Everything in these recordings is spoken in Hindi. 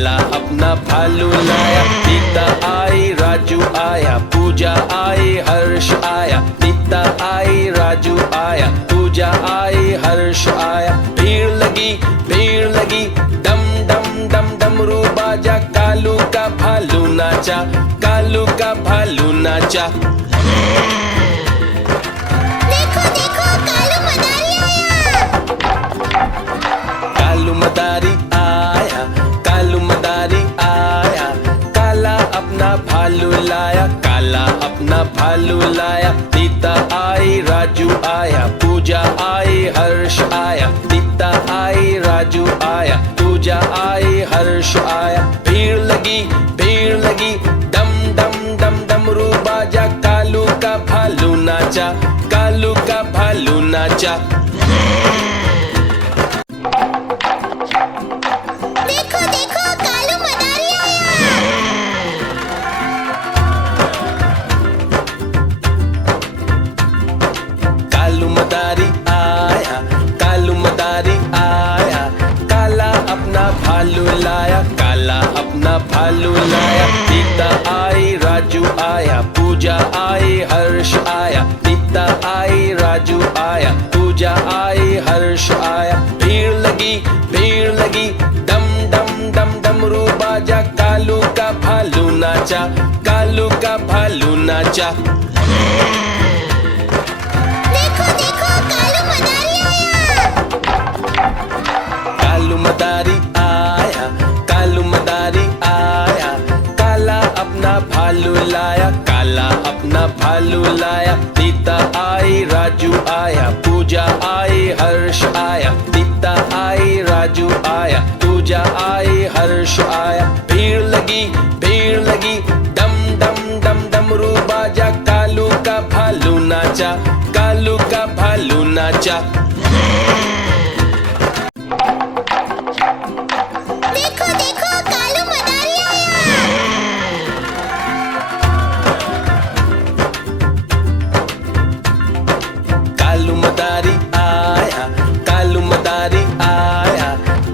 काला अपना भालू लाया। सीता आई, राजू आया, पूजा आई, हर्ष आया। सीता आई, राजू आया, पूजा आई, हर्ष आया। भीड़ लगी डम डम डम डमरू बाजा। कालू का भालू नाचा, कालू का भालू नाचा। देखो देखो कालू मदारी आया। कालू मदारी आया, कालू मदारी आया। काला अपना भालू लाया, काला अपना भालू लाया। सीता आई, राजू आया, पूजा आई, हर्ष आया। सीता आई, राजू आया, पूजा आई, हर्ष आया। भीड़ लगी डम डम डम डमरू बाजा। कालू का भालू नाचा, कालू का भालू नाचा। देखो देखो कालू मदारी आया। कालू मदारी आया, कालू मदारी आया। काला अपना भालू लाया, काला अपना भालू लाया। सीता आई, राजू आया, पूजा आई, हर्ष आया। सीता आई, राजू आया, पूजा आई, हर्ष आया। भीड़ लगी डम डम डम डमरू बाजा। कालू का भालू नाचा, कालू का भालू नाचा। देखो देखो कालू मदारी आया। कालू मदारी आया, कालू मदारी आया। काला अपना भालू लाया, काला अपना भालू लाया। सीता आई, राजू आया, पूजा आई, हर्ष आया। सीता आई, राजू आया, पूजा आई, हर्ष आया। भीड़ लगी डम डम डम डमरू बाजा। कालू का भालू नाचा, कालू का भालू नाचा। देखो देखो कालू मदारी आया। कालू मदारी आया, कालू मदारी आया।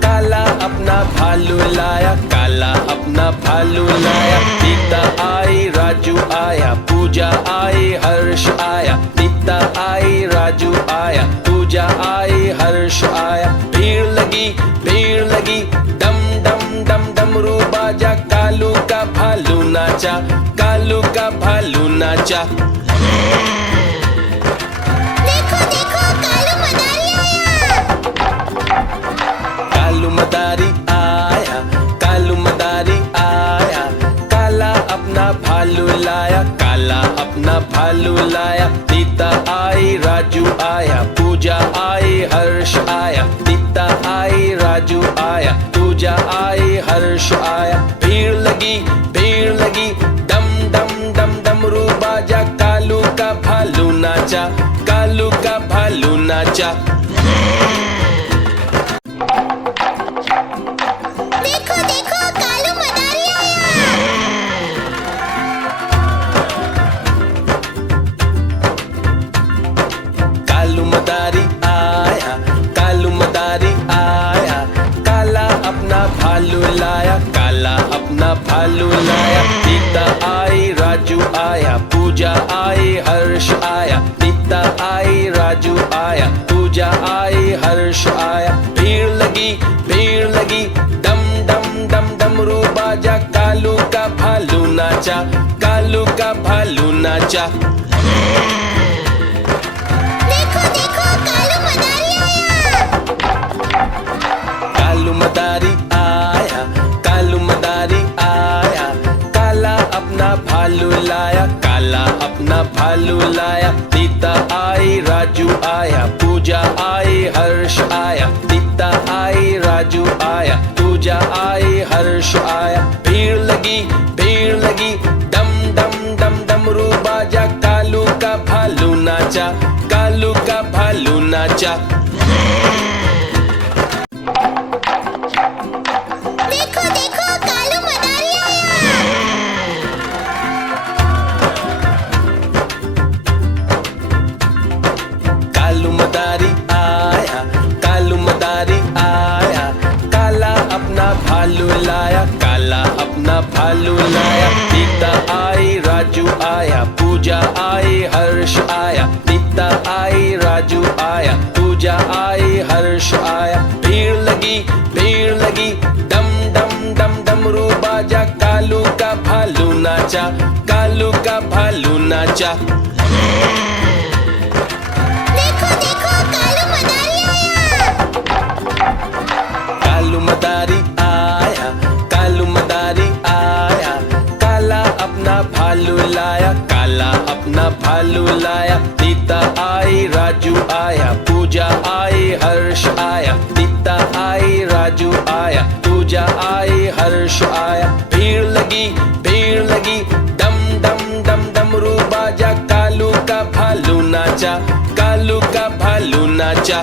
काला अपना भालू लाया, काला अपना भालू लाया। सीता आई, राजू आया, पूजा आई, हर्ष आया। सीता आई, राजू आया, पूजा आई, हर्ष आया। भीड़ लगी डम डम डम डमरू बाजा। कालू का भालू नाचा, कालू का भालू नाचा। देखो देखो कालू मदारी आया। कालू मदारी आया, कालू मदारी आया। काला अपना भालू लाया, काला अपना भालू लाया। सीता आई, राजू आया, पूजा आई, हर्ष आया। सीता आई, राजू आया, पूजा आई, हर्ष आया। भीड़ लगी डम डम डम डमरू बाजा। कालू का भालू नाचा, कालू का भालू नाचा। देखो देखो कालू मदारी आया। कालू मदारी आया, कालू मदारी आया। काला अपना भालू लाया, काला अपना भालू लाया। सीता आई, राजू आया, पूजा आई, हर्ष आया। सीता आई, राजू आया, पूजा आई, हर्ष आया। भीड़ लगी डम डम डम डमरू बाजा। कालू का भालू नाचा, कालू का भालू नाचा। देखो देखो कालू मदारी आया। कालू मदारी आया, कालू मदारी आया। काला अपना भालू लाया, काला अपना भालू लाया। सीता आई, राजू आया, पूजा आई, हर्ष आया। सीता आई, राजू आया, पूजा आई, हर्ष आया। भीड़ लगी डम डम डम डमरू बाजा। कालू का भालू नाचा, कालू का भालू नाचा। देखो देखो कालू मदारी आया। कालू मदारी आया, कालू मदारी आया। काला अपना भालू लाया, हर्ष आया, नीता आई, राजू आया, पूजा आई, हर्ष आया। भीड़ लगी, डम डम डम डमरू बाजा, कालू का भालू नाचा, कालू का भालू नाचा। देखो देखो कालू मदारी आया। कालू मदारी आया, कालू मदारी आया, काला अपना भालू लाया, काला अपना भालू लाया। नीता आई, राजू आया, पूजा आई, हर्ष आया, नीता आई, राजू आया, पूजा आई, हर्ष आया। भीड़ लगी, डम डम डम डमरू बाजा, कालू का भालू नाचा, कालू का भालू नाचा।